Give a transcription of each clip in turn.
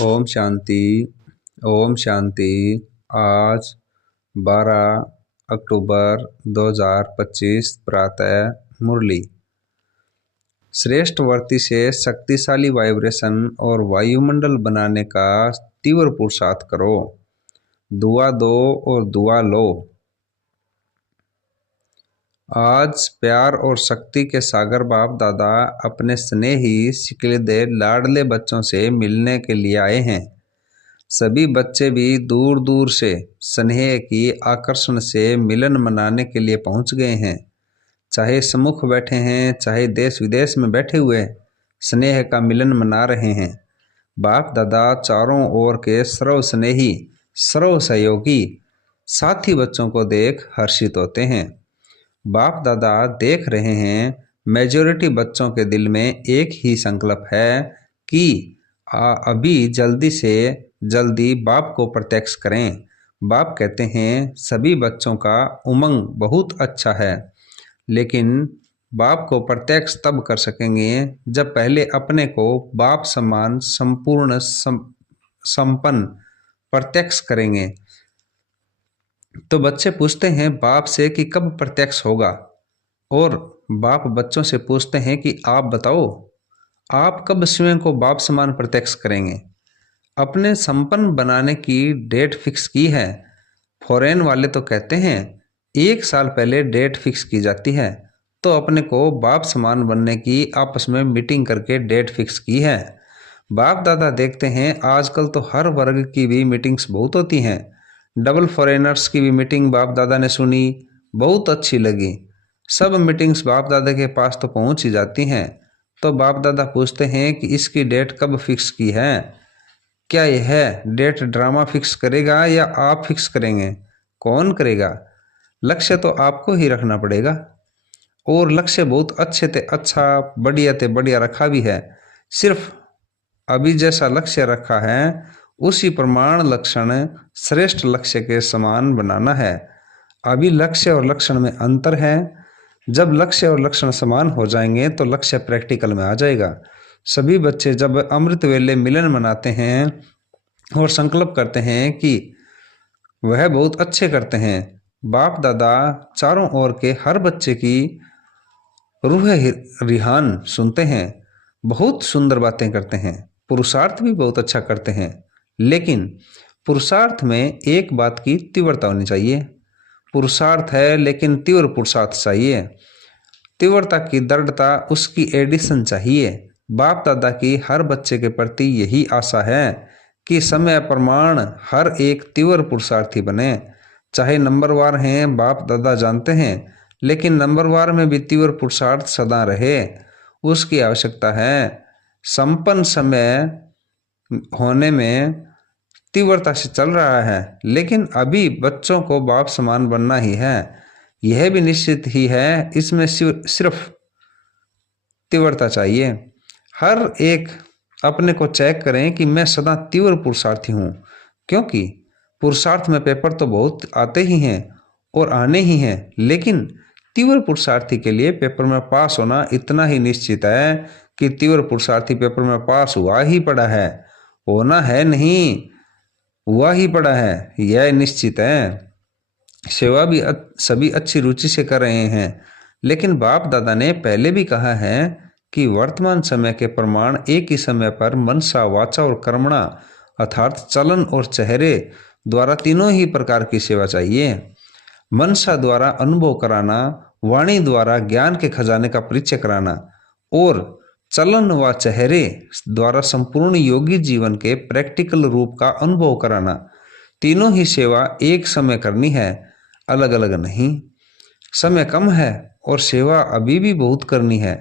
ओम शांति। ओम शांति। आज 12 अक्टूबर 2025 प्रातः मुरली। श्रेष्ठ वर्ती से शक्तिशाली वाइब्रेशन और वायुमंडल बनाने का तीव्र पुरुषार्थ करो। दुआ दो और दुआ लो। आज प्यार और शक्ति के सागर बाप दादा अपने स्नेही सिकलदे लाडले बच्चों से मिलने के लिए आए हैं। सभी बच्चे भी दूर दूर से स्नेह की आकर्षण से मिलन मनाने के लिए पहुंच गए हैं। चाहे सम्मुख बैठे हैं, चाहे देश विदेश में बैठे हुए स्नेह का मिलन मना रहे हैं। बाप दादा चारों ओर के सर्व स्नेही, सर्व सहयोगी साथी बच्चों को देख हर्षित होते हैं। बाप दादा देख रहे हैं मेजॉरिटी बच्चों के दिल में एक ही संकल्प है कि अभी जल्दी से जल्दी बाप को प्रत्यक्ष करें। बाप कहते हैं सभी बच्चों का उमंग बहुत अच्छा है, लेकिन बाप को प्रत्यक्ष तब कर सकेंगे जब पहले अपने को बाप समान संपूर्ण संपन्न प्रत्यक्ष करेंगे। तो बच्चे पूछते हैं बाप से कि कब प्रत्यक्ष होगा, और बाप बच्चों से पूछते हैं कि आप बताओ आप कब स्वयं को बाप समान प्रत्यक्ष करेंगे। अपने संपन्न बनाने की डेट फिक्स की है। फॉरेन वाले तो कहते हैं 1 साल पहले डेट फिक्स की जाती है, तो अपने को बाप समान बनने की आपस में मीटिंग करके डेट फिक्स की है। बाप दादा देखते हैं आजकल तो हर वर्ग की भी मीटिंग्स बहुत होती हैं। डबल फॉरेनर्स की भी मीटिंग बाप दादा ने सुनी, बहुत अच्छी लगी। सब मीटिंग्स बाप दादा के पास तो पहुंच ही जाती हैं। तो बाप दादा पूछते हैं कि इसकी डेट कब फिक्स की है। क्या यह डेट ड्रामा फिक्स करेगा या आप फिक्स करेंगे? कौन करेगा? लक्ष्य तो आपको ही रखना पड़ेगा, और लक्ष्य बहुत अच्छे ते अच्छा, बढ़िया ते बढ़िया रखा भी है। सिर्फ अभी जैसा लक्ष्य रखा है उसी प्रमाण लक्षण श्रेष्ठ लक्ष्य के समान बनाना है। अभी लक्ष्य और लक्षण में अंतर है। जब लक्ष्य और लक्षण समान हो जाएंगे तो लक्ष्य प्रैक्टिकल में आ जाएगा। सभी बच्चे जब अमृत वेले मिलन मनाते हैं और संकल्प करते हैं कि वह बहुत अच्छे करते हैं, बाप दादा चारों ओर के हर बच्चे की रूह रिहान सुनते हैं, बहुत सुंदर बातें करते हैं, पुरुषार्थ भी बहुत अच्छा करते हैं। लेकिन पुरुषार्थ में एक बात की तीव्रता होनी चाहिए। पुरुषार्थ है लेकिन तीव्र पुरुषार्थ चाहिए। तीव्रता की दृढ़ता, उसकी एडिशन चाहिए। बाप दादा की हर बच्चे के प्रति यही आशा है कि समय प्रमाण हर एक तीव्र पुरुषार्थी बने। चाहे नंबरवार हैं, बाप दादा जानते हैं, लेकिन नंबरवार में भी तीव्र पुरुषार्थ सदा रहे, उसकी आवश्यकता है। संपन्न समय होने में तीव्रता से चल रहा है, लेकिन अभी बच्चों को बाप समान बनना ही है। यह भी निश्चित ही है, इसमें सिर्फ तीव्रता चाहिए। हर एक अपने को चेक करें कि मैं सदा तीव्र पुरुषार्थी हूँ, क्योंकि पुरुषार्थ में पेपर तो बहुत आते ही हैं और आने ही हैं, लेकिन तीव्र पुरुषार्थी के लिए पेपर में पास होना इतना ही निश्चित है कि तीव्र पुरुषार्थी पेपर में पास हुआ ही पड़ा है, होना है नहीं, हुआ ही पड़ा है, यह निश्चित है। सेवा भी सभी अच्छी रुचि से कर रहे हैं, लेकिन बाप दादा ने पहले भी कहा है कि वर्तमान समय के प्रमाण एक ही समय पर मनसा, वाचा और कर्मणा अर्थात चलन और चेहरे द्वारा तीनों ही प्रकार की सेवा चाहिए। मनसा द्वारा अनुभव कराना, वाणी द्वारा ज्ञान के खजाने का परिचय कराना, और चलन व चेहरे द्वारा संपूर्ण योगी जीवन के प्रैक्टिकल रूप का अनुभव कराना। तीनों ही सेवा एक समय करनी है, अलग अलग नहीं। समय कम है और सेवा अभी भी बहुत करनी है।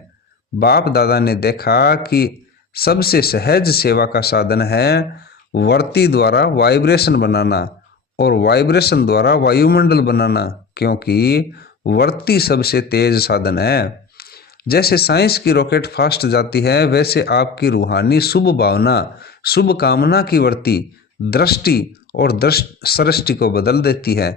बाप दादा ने देखा कि सबसे सहज सेवा का साधन है वर्ती द्वारा वाइब्रेशन बनाना और वाइब्रेशन द्वारा वायुमंडल बनाना, क्योंकि वर्ती सबसे तेज साधन है। जैसे साइंस की रॉकेट फास्ट जाती है, वैसे आपकी रूहानी शुभ भावना, शुभ कामना की वर्ती दृष्टि और सृष्टि को बदल देती है।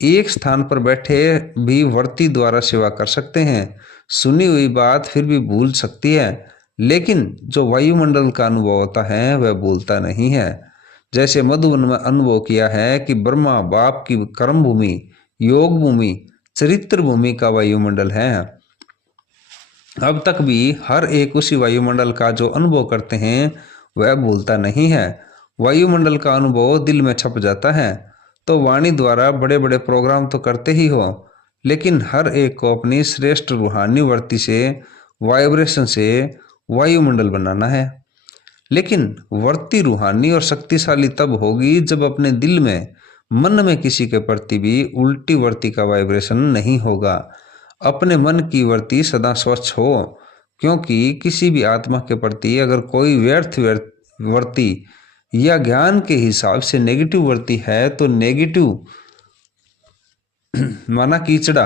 एक स्थान पर बैठे भी वर्ती द्वारा सेवा कर सकते हैं। सुनी हुई बात फिर भी भूल सकती है, लेकिन जो वायुमंडल का अनुभव होता है वह भूलता नहीं है। जैसे मधुबन में अनुभव किया है कि ब्रह्मा बाप की कर्म भूमि, योग भूमि, चरित्र भूमि का वायुमंडल है। अब तक भी हर एक उसी वायुमंडल का जो अनुभव करते हैं वह भूलता नहीं है। वायुमंडल का अनुभव दिल में छप जाता है। तो वाणी द्वारा बड़े बड़े प्रोग्राम तो करते ही हो, लेकिन हर एक को अपनी श्रेष्ठ रूहानी वृत्ति से, वाइब्रेशन से वायुमंडल बनाना है। लेकिन वृत्ति रूहानी और शक्तिशाली तब होगी जब अपने दिल में, मन में किसी के प्रति भी उल्टी वृत्ति का वाइब्रेशन नहीं होगा। अपने मन की वृत्ति सदा स्वच्छ हो, क्योंकि किसी भी आत्मा के प्रति अगर कोई व्यर्थ वृत्ति या ज्ञान के हिसाब से नेगेटिव वृत्ति है तो नेगेटिव माना कीचड़ा,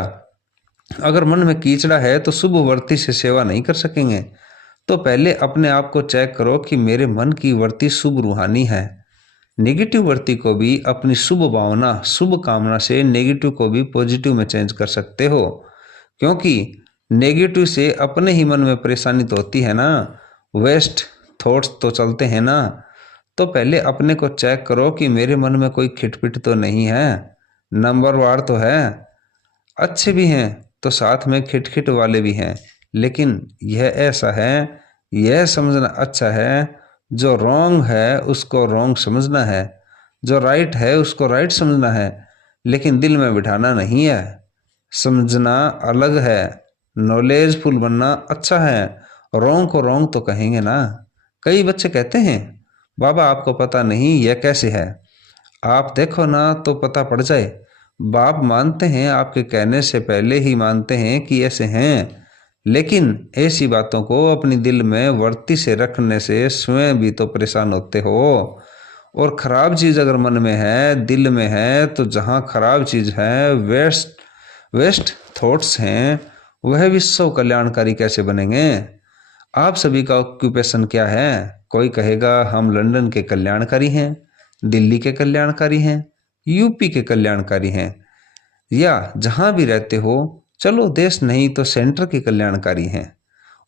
अगर मन में कीचड़ा है तो शुभ वृत्ति से सेवा नहीं कर सकेंगे। तो पहले अपने आप को चेक करो कि मेरे मन की वृत्ति शुभ रूहानी है। नेगेटिव वृत्ति को भी अपनी शुभ भावना, शुभ कामना से नेगेटिव को भी पॉजिटिव में चेंज कर सकते हो, क्योंकि नेगेटिव से अपने ही मन में परेशानी तो होती है ना, वेस्ट थॉट्स तो चलते हैं ना। तो पहले अपने को चेक करो कि मेरे मन में कोई खिटपिट तो नहीं है, नंबरवार तो है, अच्छे भी हैं तो साथ में खिटखिट वाले भी हैं। लेकिन यह ऐसा है, यह समझना अच्छा है, जो रॉन्ग है उसको रॉन्ग समझना है, जो राइट है उसको राइट समझना है, लेकिन दिल में बिठाना नहीं है। समझना अलग है, नॉलेजफुल बनना अच्छा है, रॉन्ग को रॉन्ग तो कहेंगे ना। कई बच्चे कहते हैं बाबा आपको पता नहीं यह कैसे है, आप देखो ना तो पता पड़ जाए। बाप मानते हैं, आपके कहने से पहले ही मानते हैं कि ऐसे हैं, लेकिन ऐसी बातों को अपनी दिल में वृत्ति से रखने से स्वयं भी तो परेशान होते हो। और खराब चीज अगर मन में है, दिल में है, तो जहाँ खराब चीज है, वेस्ट थॉट्स हैं, वह विश्व कल्याणकारी कैसे बनेंगे। आप सभी का ऑक्यूपेशन क्या है? कोई कहेगा हम लंदन के कल्याणकारी हैं, दिल्ली के कल्याणकारी हैं, यूपी के कल्याणकारी हैं, या जहां भी रहते हो, चलो देश नहीं तो सेंटर के कल्याणकारी हैं।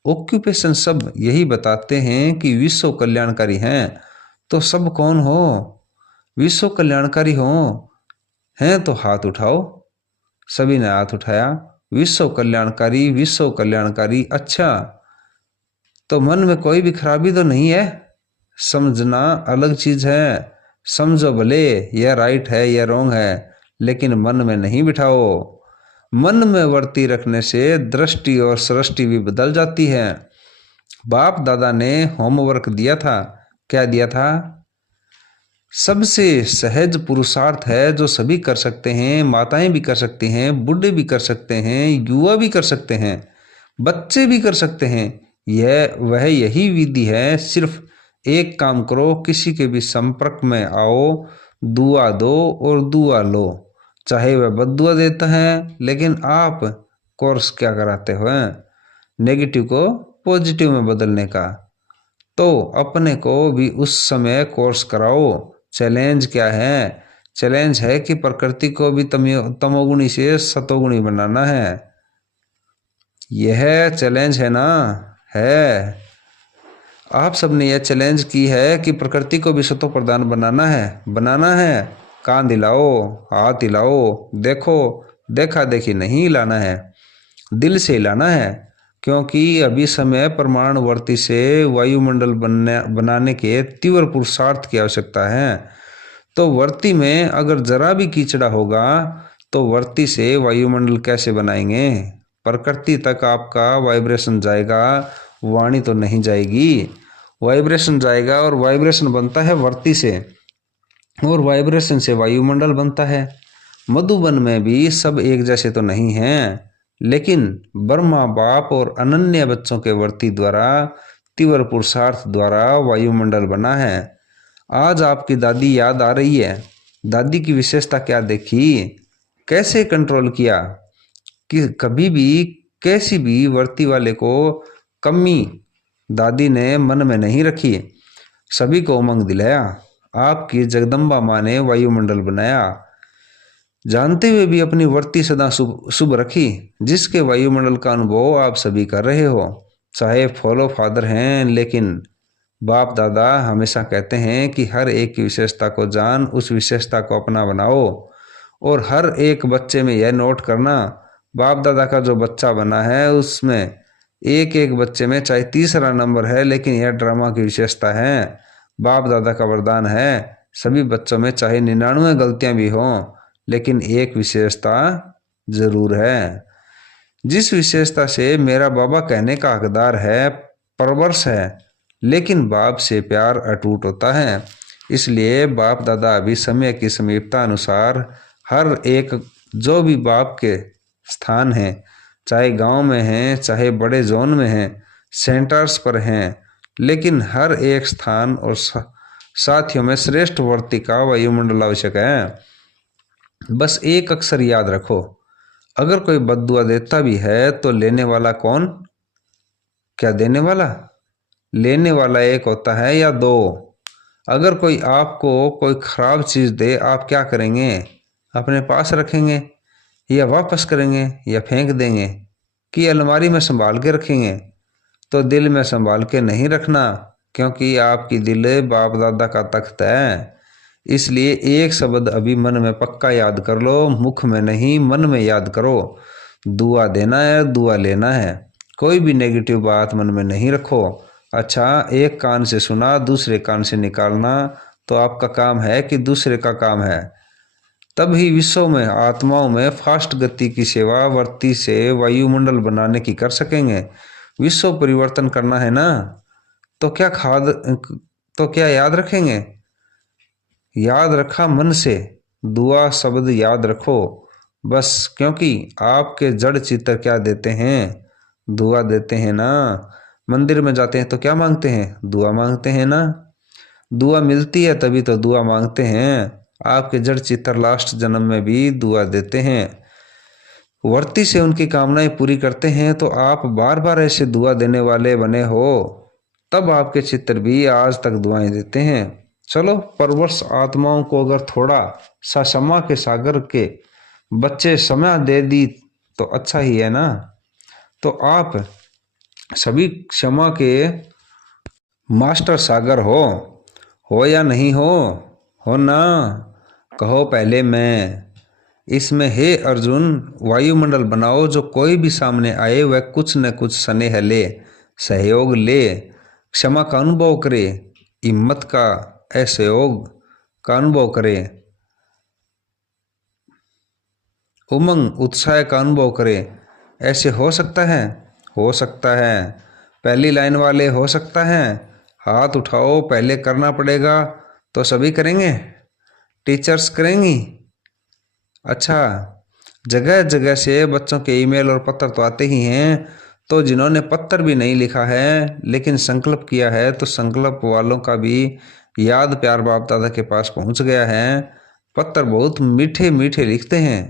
ऑक्यूपेशन सब यही बताते हैं कि विश्व कल्याणकारी हैं। तो सब कौन हो? विश्व कल्याणकारी हो हैं तो हाथ उठाओ। सभी ने हाथ उठाया। विश्व कल्याणकारी, विश्व कल्याणकारी। अच्छा, तो मन में कोई भी खराबी तो नहीं है? समझना अलग चीज है, समझो भले यह राइट है यह रॉन्ग है, लेकिन मन में नहीं बिठाओ। मन में वृत्ति रखने से दृष्टि और सृष्टि भी बदल जाती है। बाप दादा ने होमवर्क दिया था, क्या दिया था? सबसे सहज पुरुषार्थ है जो सभी कर सकते हैं, माताएं भी कर सकती हैं, बूढ़े भी कर सकते हैं, युवा भी कर सकते हैं, बच्चे भी कर सकते हैं। यही विधि है। सिर्फ एक काम करो, किसी के भी संपर्क में आओ, दुआ दो और दुआ लो। चाहे वह बद्दुआ देता है, लेकिन आप कोर्स क्या कराते हो? नेगेटिव को पॉजिटिव में बदलने का। तो अपने को भी उस समय कोर्स कराओ। चैलेंज क्या है? चैलेंज है कि प्रकृति को भी तमोगुणी से सतोगुणी बनाना है। यह चैलेंज है ना? है। आप सबने यह चैलेंज की है कि प्रकृति को भी सतो प्रधान बनाना है। कान हिलाओ, हाथ हिलाओ, देखो, देखा देखी नहीं हिलाना है, दिल से हिलाना है। क्योंकि अभी समय परमाणुवर्ती से वायुमंडल बनाने के तीव्र पुरुषार्थ की आवश्यकता है। तो वर्ती में अगर जरा भी कीचड़ा होगा तो वर्ती से वायुमंडल कैसे बनाएंगे? प्रकृति तक आपका वाइब्रेशन जाएगा, वाणी तो नहीं जाएगी। वाइब्रेशन जाएगा और वाइब्रेशन बनता है वर्ती से, और वाइब्रेशन से वायुमंडल बनता है। मधुबन में भी सब एक जैसे तो नहीं हैं, लेकिन ब्रह्मा बाप और अनन्य बच्चों के वर्ती द्वारा, तीव्र पुरुषार्थ द्वारा वायुमंडल बना है। आज आपकी दादी याद आ रही है। दादी की विशेषता क्या देखी? कैसे कंट्रोल किया कि कभी भी कैसी भी वर्ती वाले को कमी दादी ने मन में नहीं रखी, सभी को उमंग दिलाया। आपकी जगदम्बा माँ ने वायुमंडल बनाया, जानते हुए भी अपनी वर्ती सदा शुभ रखी, जिसके वायुमंडल का अनुभव आप सभी कर रहे हो। चाहे फॉलो फादर हैं, लेकिन बाप दादा हमेशा कहते हैं कि हर एक की विशेषता को जान, उस विशेषता को अपना बनाओ। और हर एक बच्चे में यह नोट करना, बाप दादा का जो बच्चा बना है उसमें एक एक बच्चे में चाहे तीसरा नंबर है, लेकिन यह ड्रामा की विशेषता है। बाप दादा का वरदान है सभी बच्चों में चाहे 99 गलतियां भी हों, लेकिन एक विशेषता जरूर है। जिस विशेषता से मेरा बाबा कहने का हकदार है, परवश है, लेकिन बाप से प्यार अटूट होता है। इसलिए बाप दादा अभी समय की समीपता अनुसार हर एक जो भी बाप के स्थान हैं, चाहे गांव में हैं, चाहे बड़े जोन में हैं, सेंटर्स पर हैं, लेकिन हर एक स्थान और साथियों में श्रेष्ठ वर्तिका वायुमंडल आवश्यक है। बस एक अक्षर याद रखो, अगर कोई बद्दुआ देता भी है तो लेने वाला कौन? क्या देने वाला? लेने वाला एक होता है या दो? अगर कोई आपको कोई खराब चीज दे, आप क्या करेंगे? अपने पास रखेंगे या वापस करेंगे या फेंक देंगे कि अलमारी में संभाल के रखेंगे? तो दिल में संभाल के नहीं रखना, क्योंकि आपकी दिल बाप दादा का तख्त है। इसलिए एक शब्द अभी मन में पक्का याद कर लो, मुख में नहीं, मन में याद करो। दुआ देना है, दुआ लेना है। कोई भी नेगेटिव बात मन में नहीं रखो। अच्छा, एक कान से सुना दूसरे कान से निकालना तो आपका काम है कि दूसरे का काम है। तब ही विश्व में आत्माओं में फास्ट गति की सेवा वर्ती से वायुमंडल बनाने की कर सकेंगे। विश्व परिवर्तन करना है ना, तो क्या याद रखेंगे? याद रखा मन से, दुआ शब्द याद रखो बस, क्योंकि आपके जड़ चित्त क्या देते हैं? दुआ देते हैं ना। मंदिर में जाते हैं तो क्या मांगते हैं? दुआ मांगते हैं ना। दुआ मिलती है तभी तो दुआ मांगते हैं। आपके जड़ चित्तर लास्ट जन्म में भी दुआ देते हैं, वर्ती से उनकी कामनाएं पूरी करते हैं, तो आप बार बार ऐसे दुआ देने वाले बने हो, तब आपके चित्तर भी आज तक दुआएं देते हैं। चलो, परवश आत्माओं को अगर थोड़ा सा क्षमा के सागर के बच्चे समय दे दी तो अच्छा ही है ना। तो आप सभी क्षमा के मास्टर सागर हो या नहीं हो ना? कहो पहले मैं। इसमें हे अर्जुन, वायुमंडल बनाओ, जो कोई भी सामने आए वह कुछ न कुछ स्नेह ले, सहयोग ले, क्षमा का अनुभव करे, हिम्मत का असहयोग का अनुभव करे, उमंग उत्साह का अनुभव करे। ऐसे हो सकता है? हो सकता है। पहली लाइन वाले हो सकता है? हाथ उठाओ, पहले करना पड़ेगा तो सभी करेंगे? टीचर्स करेंगी? अच्छा, जगह जगह से बच्चों के ईमेल और पत्र तो आते ही हैं, तो जिन्होंने पत्र भी नहीं लिखा है लेकिन संकल्प किया है, तो संकल्प वालों का भी याद प्यार बाप दादा के पास पहुंच गया है। पत्र बहुत मीठे मीठे लिखते हैं।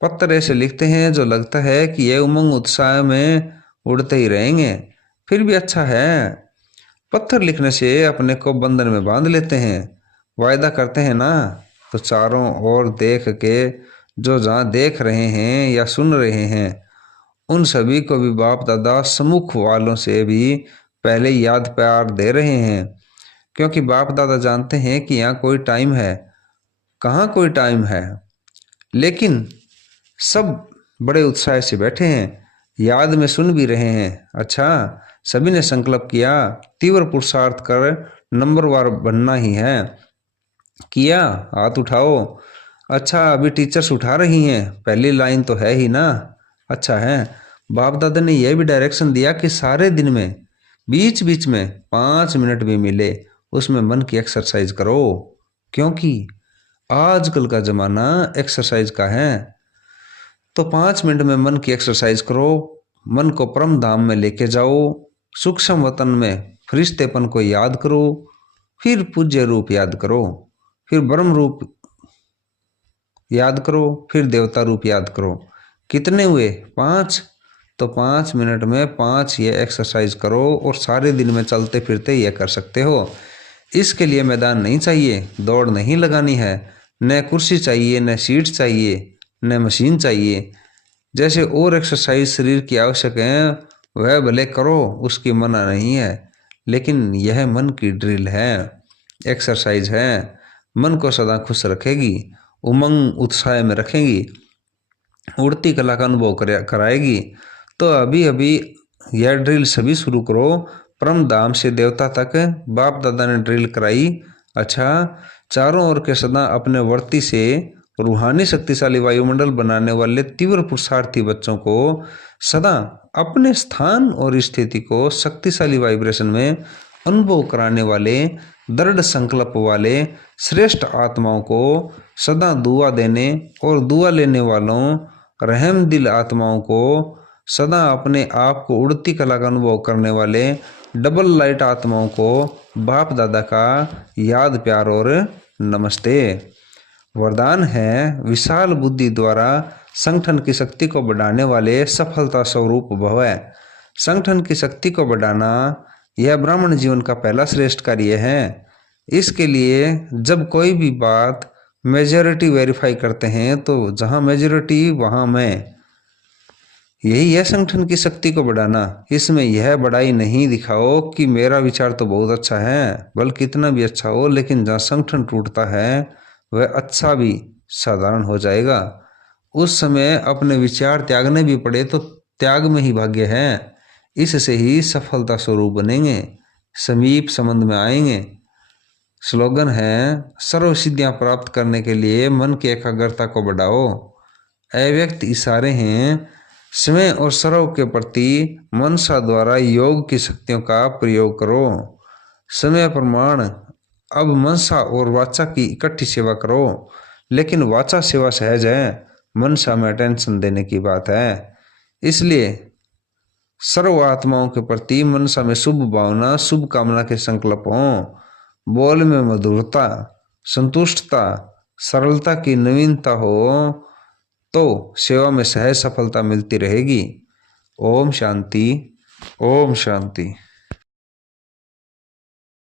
पत्र ऐसे लिखते हैं जो लगता है कि ये उमंग उत्साह में उड़ते ही रहेंगे। फिर भी अच्छा है, पत्थर लिखने से अपने को बंधन में बांध लेते हैं। वायदा करते हैं ना, तो चारों ओर देख के जो जहाँ देख रहे हैं या सुन रहे हैं, उन सभी को भी बाप दादा सम्मुख वालों से भी पहले याद प्यार दे रहे हैं। क्योंकि बाप दादा जानते हैं कि यहाँ कोई टाइम है, कहाँ कोई टाइम है, लेकिन सब बड़े उत्साह से बैठे हैं, याद में सुन भी रहे हैं। अच्छा, सभी ने संकल्प किया, तीव्र पुरुषार्थ कर नंबरवार बनना ही है। किया? हाथ उठाओ। अच्छा, अभी टीचर्स उठा रही हैं, पहली लाइन तो है ही ना। अच्छा है, बाप दादा ने यह भी डायरेक्शन दिया कि सारे दिन में बीच बीच में 5 मिनट भी मिले उसमें मन की एक्सरसाइज करो, क्योंकि आजकल का जमाना एक्सरसाइज का है। तो 5 मिनट में मन की एक्सरसाइज करो, मन को परम धाम में लेके जाओ, सूक्ष्म वतन में फरिश्तेपन को याद करो, फिर पूज्य रूप याद करो, फिर ब्रह्म रूप याद करो, फिर देवता रूप याद करो। कितने हुए? 5। तो 5 मिनट में 5 ये एक्सरसाइज करो और सारे दिन में चलते फिरते ये कर सकते हो। इसके लिए मैदान नहीं चाहिए, दौड़ नहीं लगानी है, न कुर्सी चाहिए, न सीट चाहिए, न मशीन चाहिए। जैसे और एक्सरसाइज शरीर की आवश्यक है, वह भले करो, उसकी मना नहीं है, लेकिन यह मन की ड्रिल है, एक्सरसाइज है। मन को सदा खुश रखेगी, उमंग उत्साह में रखेगी, उड़ती कला का अनुभव कराएगी। तो अभी अभी यह ड्रिल सभी शुरू करो। परम धाम से देवता तक बाप दादा ने ड्रिल कराई। अच्छा, चारों ओर के सदा अपने वर्ती से रूहानी शक्तिशाली वायुमंडल बनाने वाले तीव्र पुरुषार्थी बच्चों को सदा अपने स्थान और स्थिति को शक्तिशाली वाइब्रेशन में अनुभव कराने वाले दृढ़ संकल्प वाले श्रेष्ठ आत्माओं को सदा दुआ देने और दुआ लेने वालों रहम दिल आत्माओं को सदा अपने आप को उड़ती कला का अनुभव करने वाले डबल लाइट आत्माओं को बाप दादा का याद प्यार और नमस्ते। वरदान है, विशाल बुद्धि द्वारा संगठन की शक्ति को बढ़ाने वाले सफलता स्वरूप भव है। संगठन की शक्ति को बढ़ाना यह ब्राह्मण जीवन का पहला श्रेष्ठ कार्य है। इसके लिए जब कोई भी बात मेजॉरिटी वेरीफाई करते हैं तो जहां मेजॉरिटी वहां मैं, यही है संगठन की शक्ति को बढ़ाना। इसमें यह बड़ाई नहीं दिखाओ कि मेरा विचार तो बहुत अच्छा है, बल्कि इतना भी अच्छा हो, लेकिन जहाँ संगठन टूटता है वह अच्छा भी साधारण हो जाएगा। उस समय अपने विचार त्यागने भी पड़े तो त्याग में ही भाग्य है। इससे ही सफलता स्वरूप बनेंगे, समीप संबंध में आएंगे। स्लोगन है, सर्व सिद्धियां प्राप्त करने के लिए मन की एकाग्रता को बढ़ाओ। अव्यक्त इशारे हैं, स्वयं और सर्व के प्रति मनसा द्वारा योग की शक्तियों का प्रयोग करो। समय प्रमाण, अब मनसा और वाचा की इकट्ठी सेवा करो, लेकिन वाचा सेवा सहज है, मनसा में अटेंशन देने की बात है। इसलिए सर्व आत्माओं के प्रति मनसा में शुभ भावना, शुभ कामना के संकल्प हो। बोल में मधुरता, संतुष्टता, सरलता की नवीनता हो तो सेवा में सहज सफलता मिलती रहेगी। ओम शांति, ओम शांति।